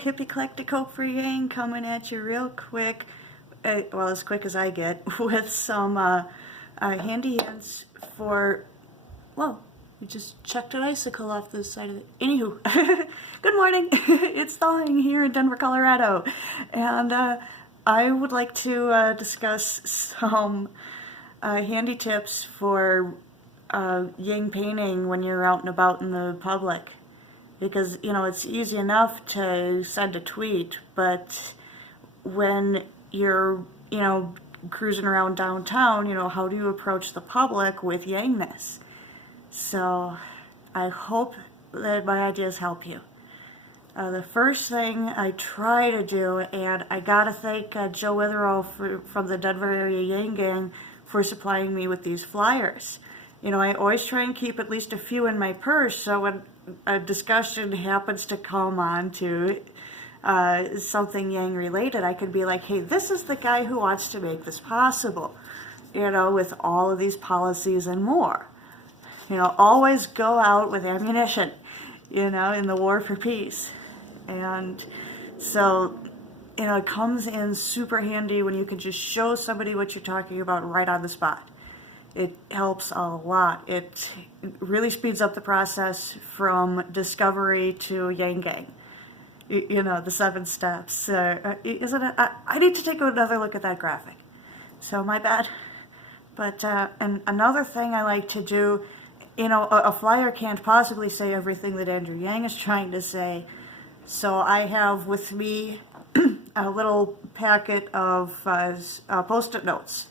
HippieClecticHope for Yang coming at you real quick, well, as quick as I get, with some handy hints for, whoa, you just chucked an icicle off the side of it. Anywho, good morning. It's thawing here in Denver, Colorado, and I would like to discuss some handy tips for Yang-Paigning when you're out and about in the public. Because, you know, it's easy enough to send a tweet, but when you're, you know, cruising around downtown, you know, how do you approach the public with Yangness? So, I hope that my ideas help you. The first thing I try to do, and I gotta thank Joe Witherall from the Denver area Yang Gang for supplying me with these flyers. You know, I always try and keep at least a few in my purse, so when a discussion happens to come on to something Yang related, I could be like, hey, this is the guy who wants to make this possible, you know, with all of these policies and more. You know, always go out with ammunition, you know, in the war for peace. And so, you know, it comes in super handy when you can just show somebody what you're talking about right on the spot. It helps a lot. It really speeds up the process from discovery to Yang Gang. You know, the 7 steps. Isn't it? I need to take another look at that graphic. So, my bad. But, and another thing I like to do, you know, a flyer can't possibly say everything that Andrew Yang is trying to say. So, I have with me a little packet of Post-it notes.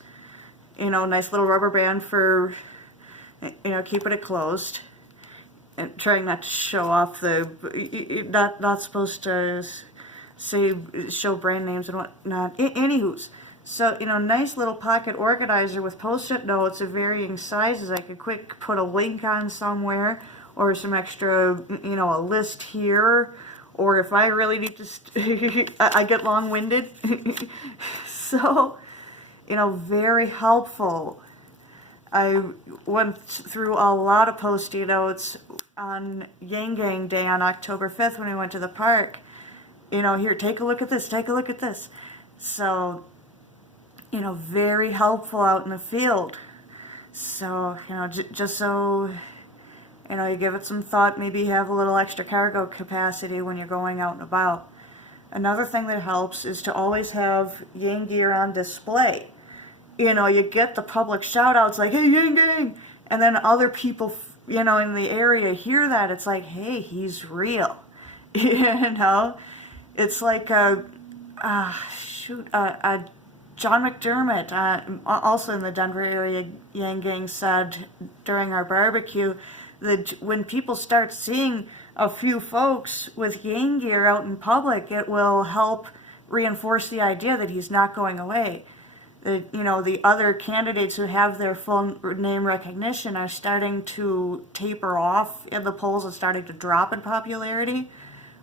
You know, nice little rubber band for, you know, keeping it closed. And trying not to show off the, not supposed to say, show brand names and whatnot. Anywho's. So, you know, nice little pocket organizer with Post-it notes of varying sizes. I could quick put a link on somewhere, or some extra, you know, a list here. Or if I really need to, I get long-winded. So, you know, very helpful. I went through a lot of Post-it notes on Yang Gang Day on October 5th when we went to the park. You know, here, take a look at this, take a look at this. So, you know, very helpful out in the field. So, you know, just so, you know, you give it some thought, maybe have a little extra cargo capacity when you're going out and about. Another thing that helps is to always have Yang gear on display. You know, you get the public shout-outs like, hey, Yang Gang! And then other people, you know, in the area hear that. It's like, hey, he's real. You know? It's like, John McDermott, also in the Denver area Yang Gang, said during our barbecue that when people start seeing a few folks with Yang gear out in public, it will help reinforce the idea that he's not going away. You know, the other candidates who have their full name recognition are starting to taper off in the polls and starting to drop in popularity,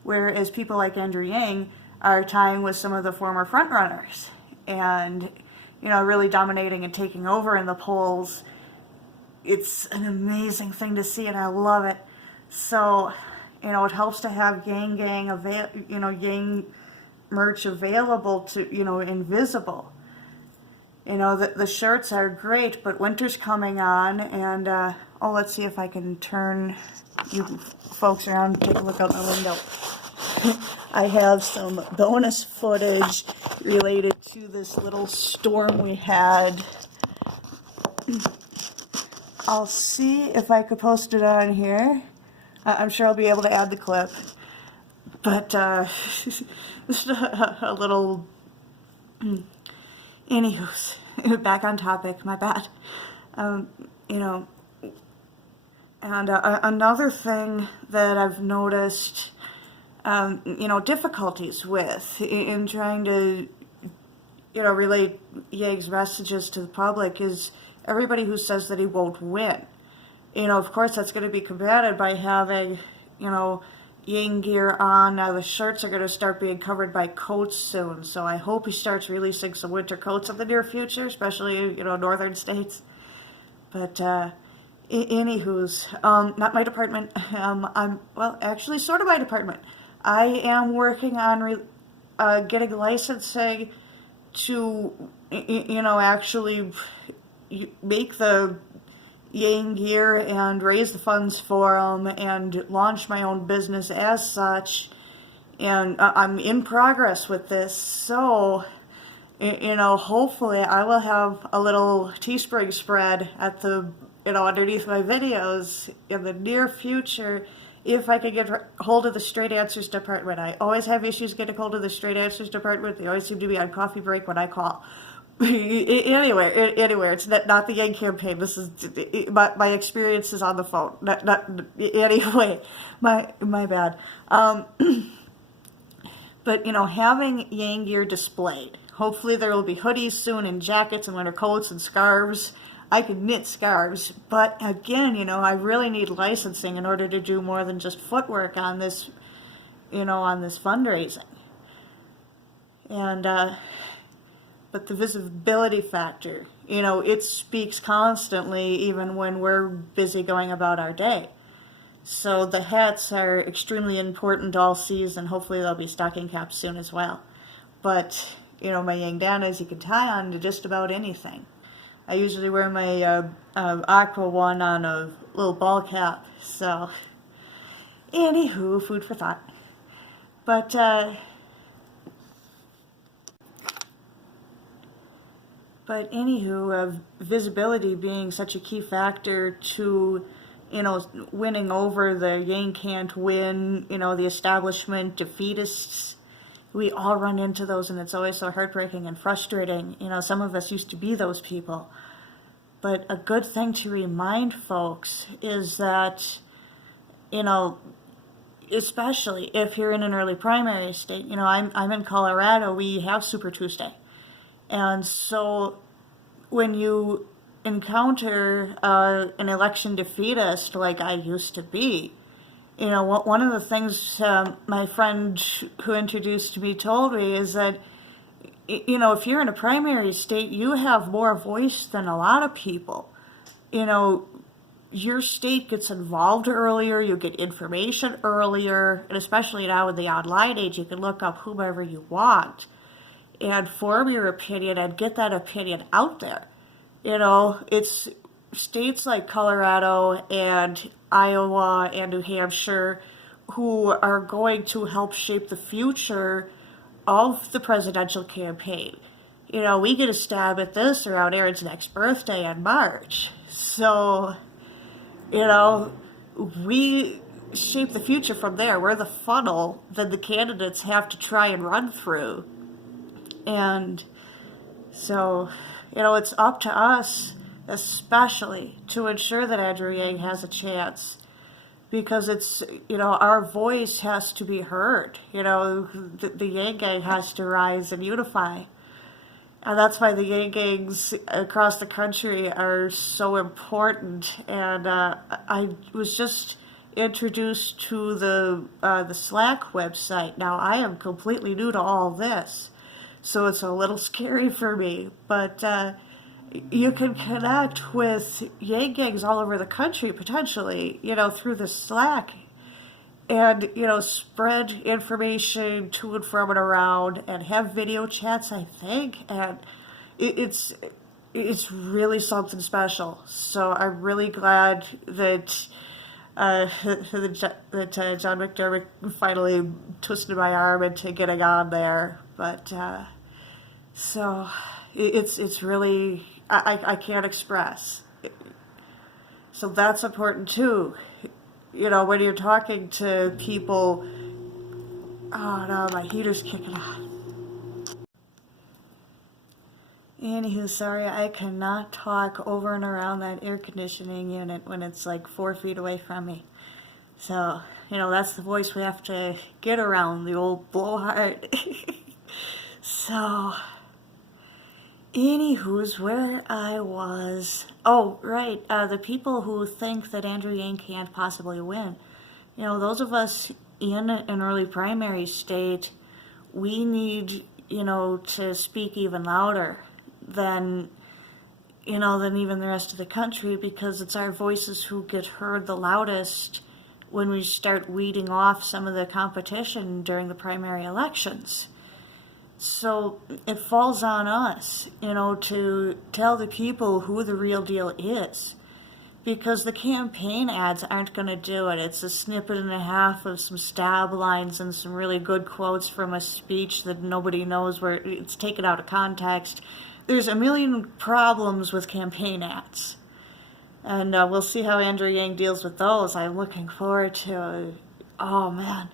whereas people like Andrew Yang are tying with some of the former frontrunners and, you know, really dominating and taking over in the polls. It's an amazing thing to see, and I love it. So, you know, it helps to have Yang Gang, Yang merch available to, you know, invisible. You know, the shirts are great, but winter's coming on, and, oh, let's see if I can turn you folks around and take a look out my window. I have some bonus footage related to this little storm we had. I'll see if I could post it on here. I'm sure I'll be able to add the clip. But, just a little... Anywho's, back on topic, my bad. You know, and another thing that I've noticed, you know, difficulties with in trying to, you know, relate Yang's messages to the public is everybody who says that he won't win. You know, of course, that's going to be combated by having, you know, Yang gear on. Now the shirts are going to start being covered by coats soon, so I hope he starts releasing some winter coats in the near future, especially, you know, northern states. But, anywho's, not my department. Well, actually, sort of my department. I am working on getting licensing to, actually make the Yang gear and raise the funds for them and launch my own business as such. And I'm in progress with this, so hopefully I will have a little Teespring spread at the underneath my videos in the near future if I could get hold of the Straight Answers department. I always have issues getting hold of the Straight Answers department. They always seem to be on coffee break when I call. Anyway, it's not the Yang campaign. This is my experiences on the phone. Anyway, my bad. But having Yang gear displayed. Hopefully there will be hoodies soon and jackets and winter coats and scarves. I can knit scarves, but again, I really need licensing in order to do more than just footwork on this, on this fundraising. And, but the visibility factor, it speaks constantly even when we're busy going about our day. So the hats are extremely important all season. Hopefully there'll be stocking caps soon as well. But, my Yang bandanas you can tie on to just about anything. I usually wear my aqua one on a little ball cap. So, anywho, food for thought. But, visibility being such a key factor to winning over the Yang can't win, the establishment defeatists. We all run into those, and it's always so heartbreaking and frustrating. Some of us used to be those people. But a good thing to remind folks is that, especially if you're in an early primary state, I'm in Colorado, we have Super Tuesday. And so when you encounter an election defeatist like I used to be, one of the things my friend who introduced me told me is that, if you're in a primary state, you have more voice than a lot of people. Your state gets involved earlier, you get information earlier, and especially now in the online age, you can look up whomever you want and form your opinion and get that opinion out there. It's states like Colorado and Iowa and New Hampshire who are going to help shape the future of the presidential campaign. We get a stab at this around Aaron's next birthday in March. So, we shape the future from there. We're the funnel that the candidates have to try and run through. And so, it's up to us, especially, to ensure that Andrew Yang has a chance. Because it's, our voice has to be heard. The Yang Gang has to rise and unify. And that's why the Yang Gangs across the country are so important. And I was just introduced to the Slack website. Now, I am completely new to all this, so it's a little scary for me. But you can connect with Yang Gangs all over the country, potentially, through the Slack. And, spread information to and from and around and have video chats, I think. And it's really something special. So I'm really glad that John McDermott finally twisted my arm into getting on there. But so it's really, I can't express. So that's important too. When you're talking to people, oh no, my heater's kicking on. Anywho, sorry, I cannot talk over and around that air conditioning unit when it's like 4 feet away from me. So, that's the voice we have to get around, the old blowhard. So, anywho's where I was. Oh, right. The people who think that Andrew Yang can't possibly win. Those of us in an early primary state, we need, to speak even louder than even the rest of the country, because it's our voices who get heard the loudest when we start weeding off some of the competition during the primary elections. So it falls on us, to tell the people who the real deal is. Because the campaign ads aren't going to do it. It's a snippet and a half of some stab lines and some really good quotes from a speech that nobody knows, where it's taken out of context. There's a million problems with campaign ads. And we'll see how Andrew Yang deals with those. I'm looking forward to, oh man.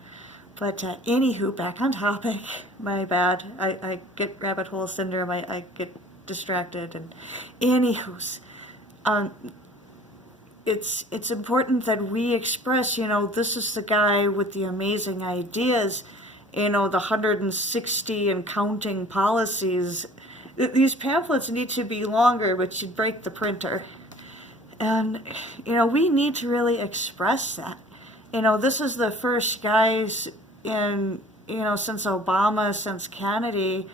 But anywho, back on topic. My bad. I get rabbit hole syndrome. I get distracted. And anywho's, it's important that we express, this is the guy with the amazing ideas, the 160 and counting policies. These pamphlets need to be longer, which should break the printer. And, we need to really express that. This is the first guys in, since Obama, since Kennedy,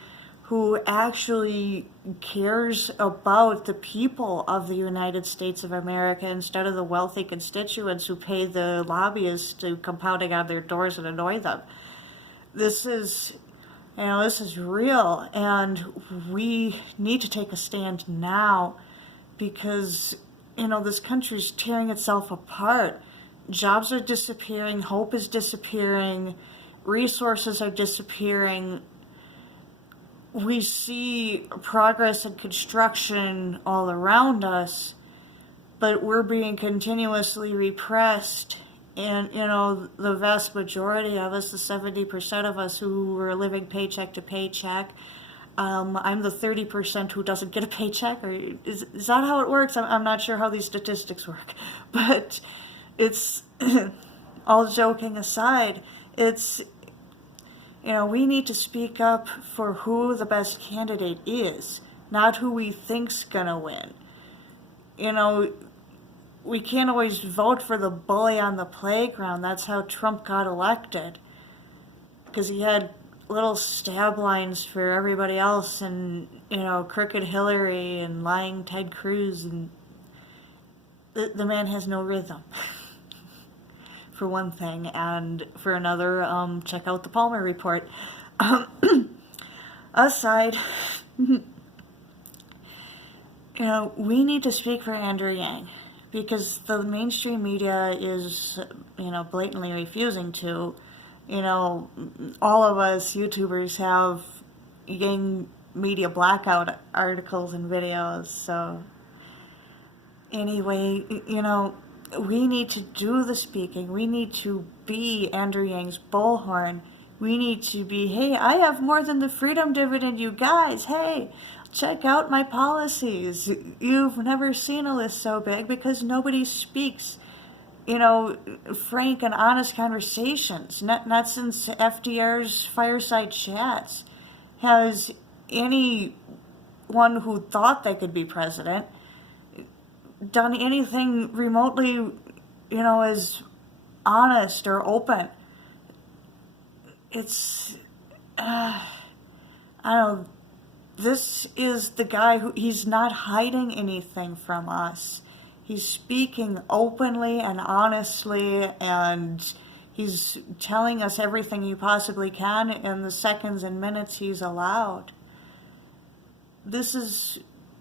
who actually cares about the people of the United States of America instead of the wealthy constituents who pay the lobbyists to come pounding on their doors and annoy them. This is real, and we need to take a stand now because, this country's tearing itself apart. Jobs are disappearing, hope is disappearing, resources are disappearing. We see progress in construction all around us, but we're being continuously repressed. And, the vast majority of us, the 70% of us who are living paycheck to paycheck, I'm the 30% who doesn't get a paycheck. Or is that how it works? I'm not sure how these statistics work. But it's, all joking aside, it's, we need to speak up for who the best candidate is, not who we think's gonna win. We can't always vote for the bully on the playground. That's how Trump got elected. Because he had little stab lines for everybody else, and, crooked Hillary and lying Ted Cruz, and the man has no rhythm. For one thing, and for another, check out the Palmer Report. Aside, we need to speak for Andrew Yang, because the mainstream media is, blatantly refusing to. All of us YouTubers have Yang media blackout articles and videos, so anyway, we need to do the speaking. We need to be Andrew Yang's bullhorn. We need to be, hey, I have more than the freedom dividend, you guys. Hey, check out my policies. You've never seen a list so big because nobody speaks, frank and honest conversations. Not since FDR's fireside chats has anyone who thought they could be president done anything remotely, as honest or open. It's, I don't know, this is the guy he's not hiding anything from us. He's speaking openly and honestly, and he's telling us everything he possibly can in the seconds and minutes he's allowed. This is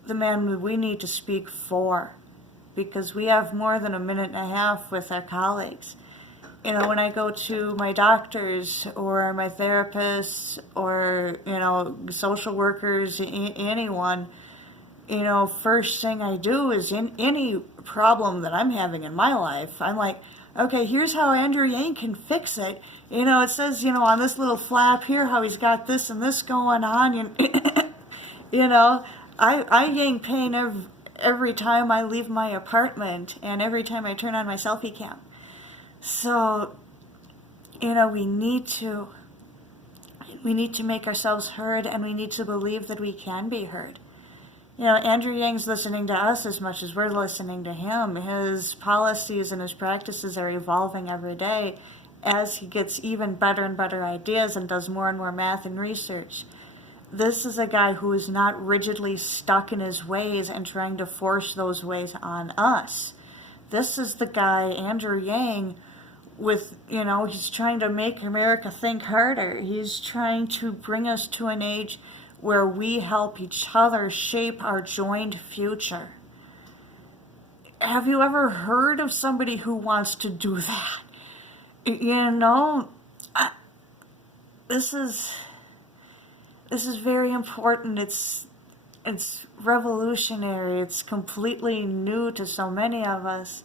the man we need to speak for, because we have more than a minute and a half with our colleagues. When I go to my doctors or my therapists or, social workers, anyone, first thing I do is in any problem that I'm having in my life, I'm like, okay, here's how Andrew Yang can fix it. It says, on this little flap here, how he's got this and this going on. I Yang pain every time I leave my apartment and every time I turn on my selfie cam. So, we need to make ourselves heard, and we need to believe that we can be heard. Andrew Yang's listening to us as much as we're listening to him. His policies and his practices are evolving every day as he gets even better and better ideas and does more and more math and research. This is a guy who is not rigidly stuck in his ways and trying to force those ways on us. This is the guy, Andrew Yang, with, just trying to make America think harder. He's trying to bring us to an age where we help each other shape our joined future. Have you ever heard of somebody who wants to do that? This is very important. It's revolutionary. It's completely new to so many of us.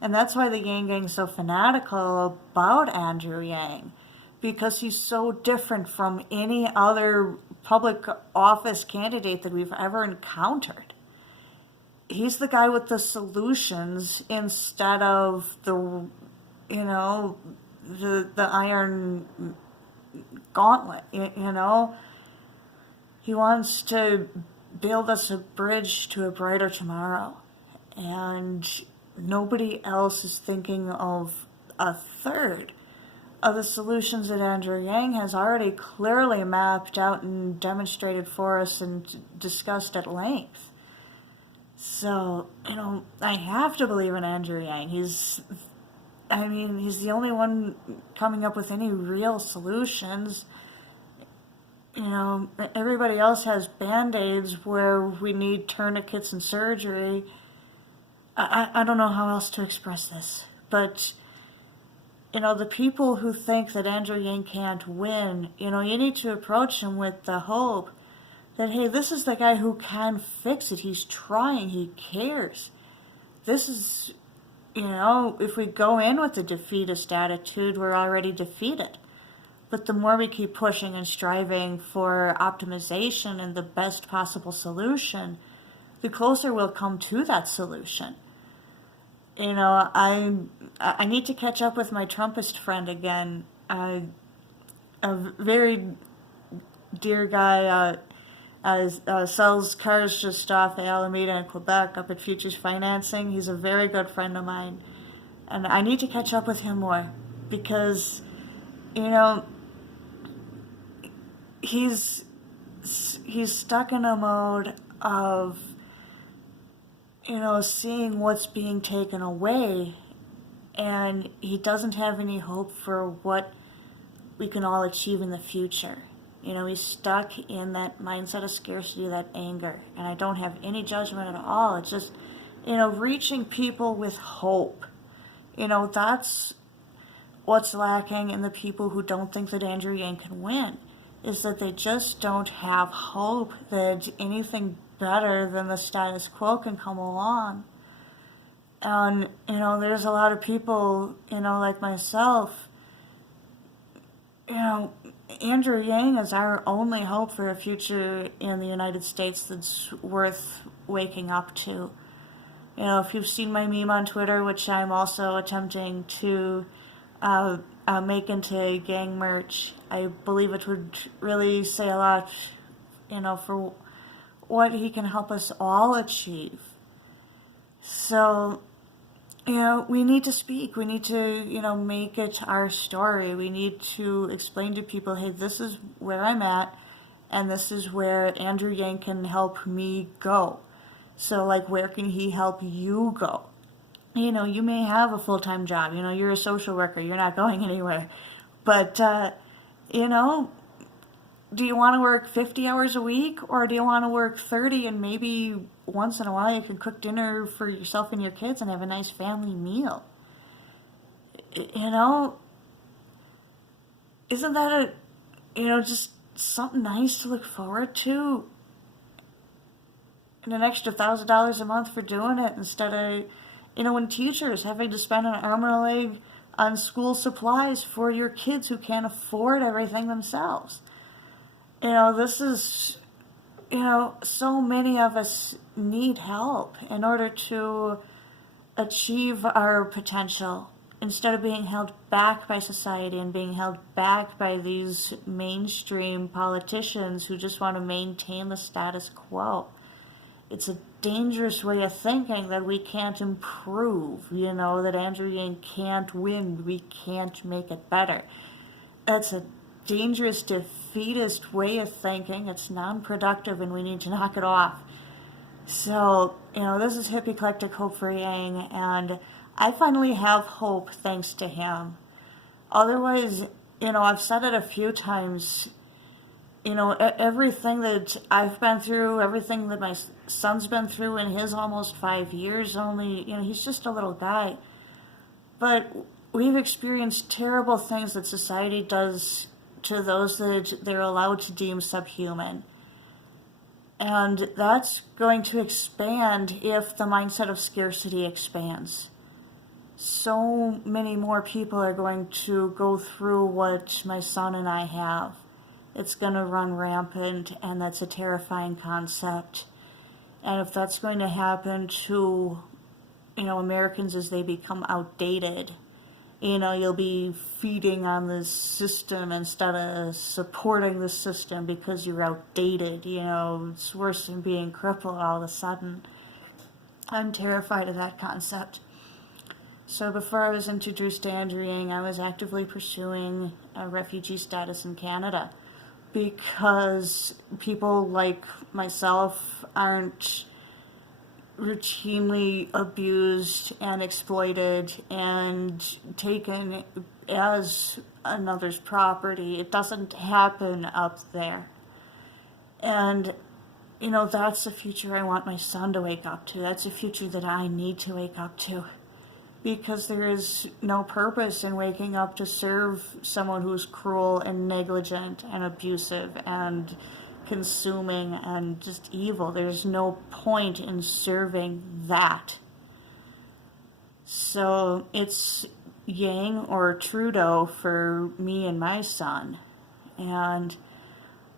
And that's why the Yang Gang's so fanatical about Andrew Yang, because he's so different from any other public office candidate that we've ever encountered. He's the guy with the solutions instead of the iron gauntlet. He wants to build us a bridge to a brighter tomorrow, and nobody else is thinking of a third of the solutions that Andrew Yang has already clearly mapped out and demonstrated for us and discussed at length. So, I have to believe in Andrew Yang. He's the only one coming up with any real solutions. Everybody else has band-aids where we need tourniquets and surgery. I don't know how else to express this, but the people who think that Andrew Yang can't win, you need to approach him with the hope that, hey, this is the guy who can fix it. He's trying. He cares. This is, if we go in with a defeatist attitude, we're already defeated. But the more we keep pushing and striving for optimization and the best possible solution, the closer we'll come to that solution. I need to catch up with my Trumpist friend again. A very dear guy sells cars just off of Alameda in Quebec up at Futures Financing. He's a very good friend of mine. And I need to catch up with him more because, he's stuck in a mode of, seeing what's being taken away, and he doesn't have any hope for what we can all achieve in the future. He's stuck in that mindset of scarcity, that anger, and I don't have any judgment at all. It's just, reaching people with hope. That's what's lacking in the people who don't think that Andrew Yang can win, is that they just don't have hope that anything better than the status quo can come along. And, there's a lot of people, like myself, Andrew Yang is our only hope for a future in the United States that's worth waking up to. If you've seen my meme on Twitter, which I'm also attempting to make into gang merch, I believe it would really say a lot, for what he can help us all achieve. So, we need to speak. We need to, make it our story. We need to explain to people, hey, this is where I'm at, and this is where Andrew Yang can help me go. So, where can he help you go? You may have a full-time job. You're a social worker. You're not going anywhere. But, do you want to work 50 hours a week, or do you want to work 30 and maybe once in a while you can cook dinner for yourself and your kids and have a nice family meal? Isn't that just something nice to look forward to? And an extra $1,000 a month for doing it instead of, when teachers having to spend an arm and a leg on school supplies for your kids who can't afford everything themselves. This is, so many of us need help in order to achieve our potential instead of being held back by society and being held back by these mainstream politicians who just want to maintain the status quo. It's a dangerous way of thinking that we can't improve, that Andrew Yang can't win, we can't make it better. That's a dangerous, defeatist way of thinking. It's non-productive and we need to knock it off. So, this is HippieClecticHope for Yang, and I finally have hope thanks to him. Otherwise, I've said it a few times, everything that I've been through, everything that my son's been through in his almost 5 years only, he's just a little guy. But we've experienced terrible things that society does to those that they're allowed to deem subhuman. And that's going to expand if the mindset of scarcity expands. So many more people are going to go through what my son and I have. It's going to run rampant, and that's a terrifying concept. And if that's going to happen to, Americans as they become outdated, you'll be feeding on this system instead of supporting the system because you're outdated. It's worse than being crippled all of a sudden. I'm terrified of that concept. So before I was introduced to Andrew Yang, I was actively pursuing a refugee status in Canada because people like myself aren't routinely abused and exploited and taken as another's property. It doesn't happen up there. And, that's the future I want my son to wake up to. That's a future that I need to wake up to. Because there is no purpose in waking up to serve someone who's cruel and negligent and abusive and consuming and just evil. There's no point in serving that. So it's Yang or Trudeau for me and my son. And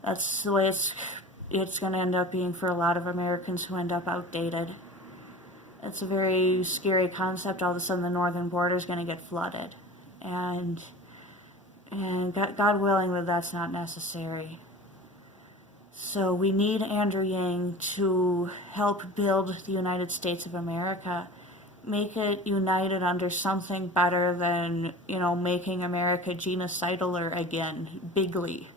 that's the way it's going to end up being for a lot of Americans who end up outdated. It's a very scary concept. All of a sudden the northern border is going to get flooded. And God willing that that's not necessary. So we need Andrew Yang to help build the United States of America. Make it united under something better than, making America genocidal again, bigly.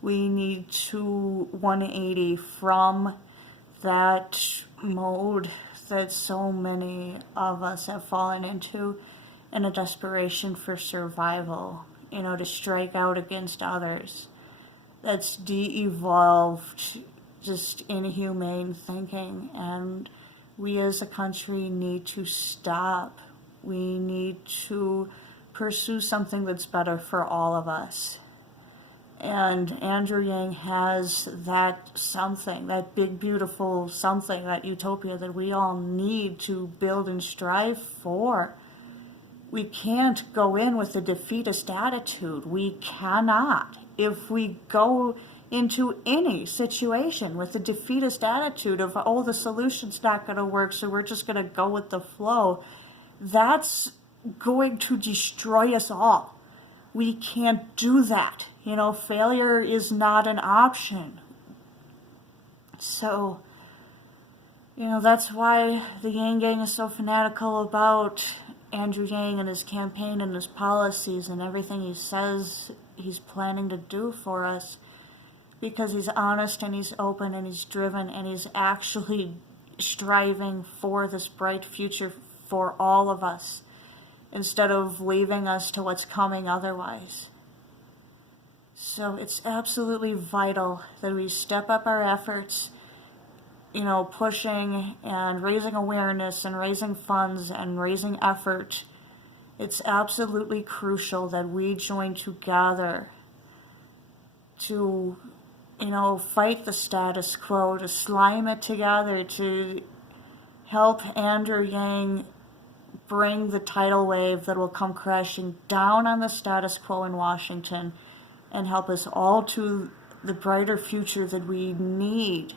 We need to 180 from that mode that so many of us have fallen into in a desperation for survival, to strike out against others. That's de-evolved, just inhumane thinking, and we as a country need to stop. We need to pursue something that's better for all of us. And Andrew Yang has that something, that big, beautiful something, that utopia that we all need to build and strive for. We can't go in with a defeatist attitude. We cannot. If we go into any situation with a defeatist attitude of, the solution's not going to work, so we're just going to go with the flow, that's going to destroy us all. We can't do that. Failure is not an option. So, that's why the Yang Gang is so fanatical about Andrew Yang and his campaign and his policies and everything he says he's planning to do for us. Because he's honest and he's open and he's driven and he's actually striving for this bright future for all of us, instead of leaving us to what's coming otherwise. So it's absolutely vital that we step up our efforts, pushing and raising awareness and raising funds and raising effort. It's absolutely crucial that we join together to, fight the status quo, to slime it together, to help Andrew Yang bring the tidal wave that will come crashing down on the status quo in Washington and help us all to the brighter future that we need.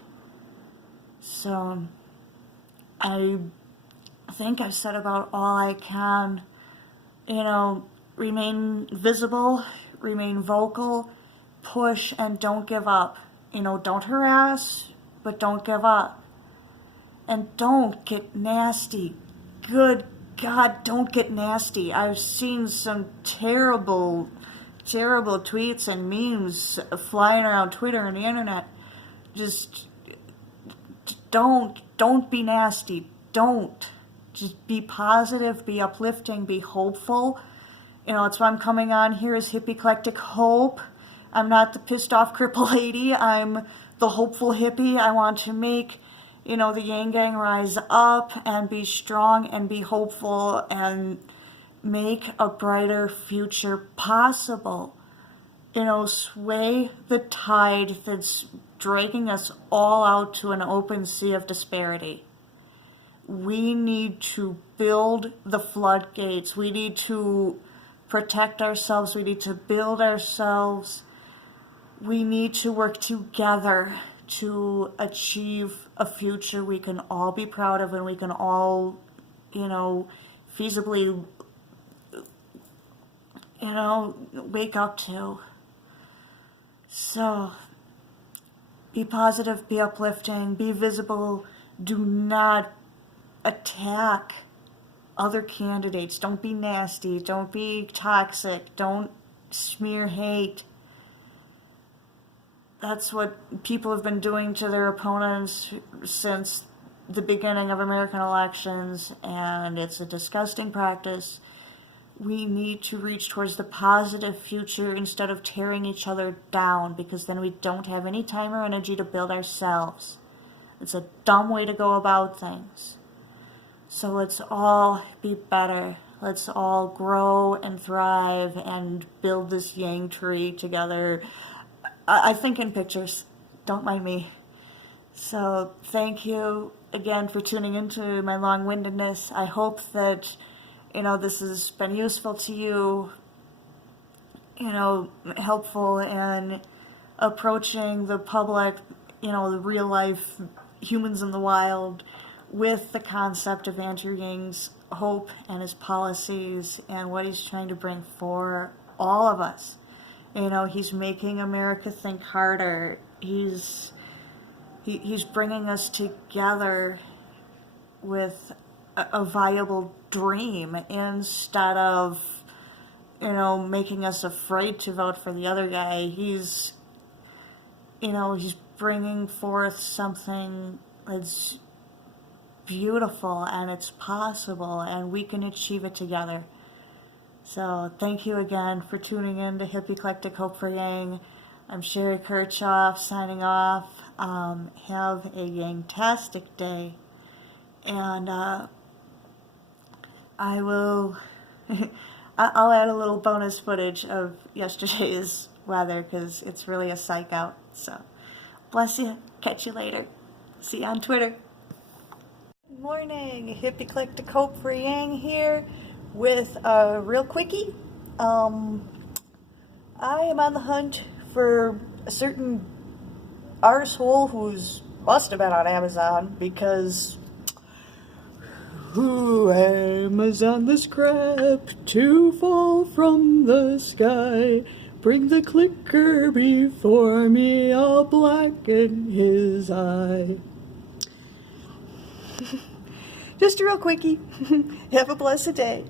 So I think I've said about all I can. Remain visible, remain vocal, push, and don't give up. Don't harass, but don't give up. And don't get nasty. Good God, don't get nasty. I've seen some terrible tweets and memes flying around Twitter and the internet. Just don't be nasty. Don't. Just be positive, be uplifting, be hopeful, You know, that's why I'm coming on here as HippieClecticHope. I'm not the pissed off cripple lady. I'm the hopeful hippie. I want to make, you know, the Yang Gang rise up and be strong and be hopeful and make a brighter future possible. You know, sway the tide that's dragging us all out to an open sea of disparity. We need to build the floodgates. We need to protect ourselves. We need to build ourselves. We need to work together to achieve a future we can all be proud of and we can all, you know, feasibly, you know, wake up to. So, be positive, be uplifting, be visible. Do not attack other candidates. Don't be nasty. Don't be toxic. Don't smear hate. That's what people have been doing to their opponents since the beginning of American elections, and it's a disgusting practice. We need to reach towards the positive future instead of tearing each other down, because then we don't have any time or energy to build ourselves. It's a dumb way to go about things. So let's all be better. Let's all grow and thrive and build this Yang tree together. I think in pictures. Don't mind me. So thank you again for tuning into my long-windedness. I hope that, you know, this has been useful to you, you know, helpful in approaching the public, you know, the real life humans in the wild with the concept of Andrew Yang's hope and his policies and what he's trying to bring for all of us. You know, he's making America think harder. He's bringing us together with a viable dream instead of, you know, making us afraid to vote for the other guy. He's, you know, he's bringing forth something that's beautiful and it's possible and we can achieve it together. So thank you again for tuning in to HippieClecticHope for Yang. I'm Sherry Kirchhoff signing off. Have a Yang-tastic day. And I will, I'll add a little bonus footage of yesterday's weather because it's really a psych out. So bless you. Catch you later. See you on Twitter. Good morning. HippieClecticHope for Yang here with a real quickie. I am on the hunt for a certain arsehole who's must have been on Amazon because Amazon this crap to fall from the sky. Bring the clicker before me, I'll blacken his eye. Just a real quickie. Have a blessed day.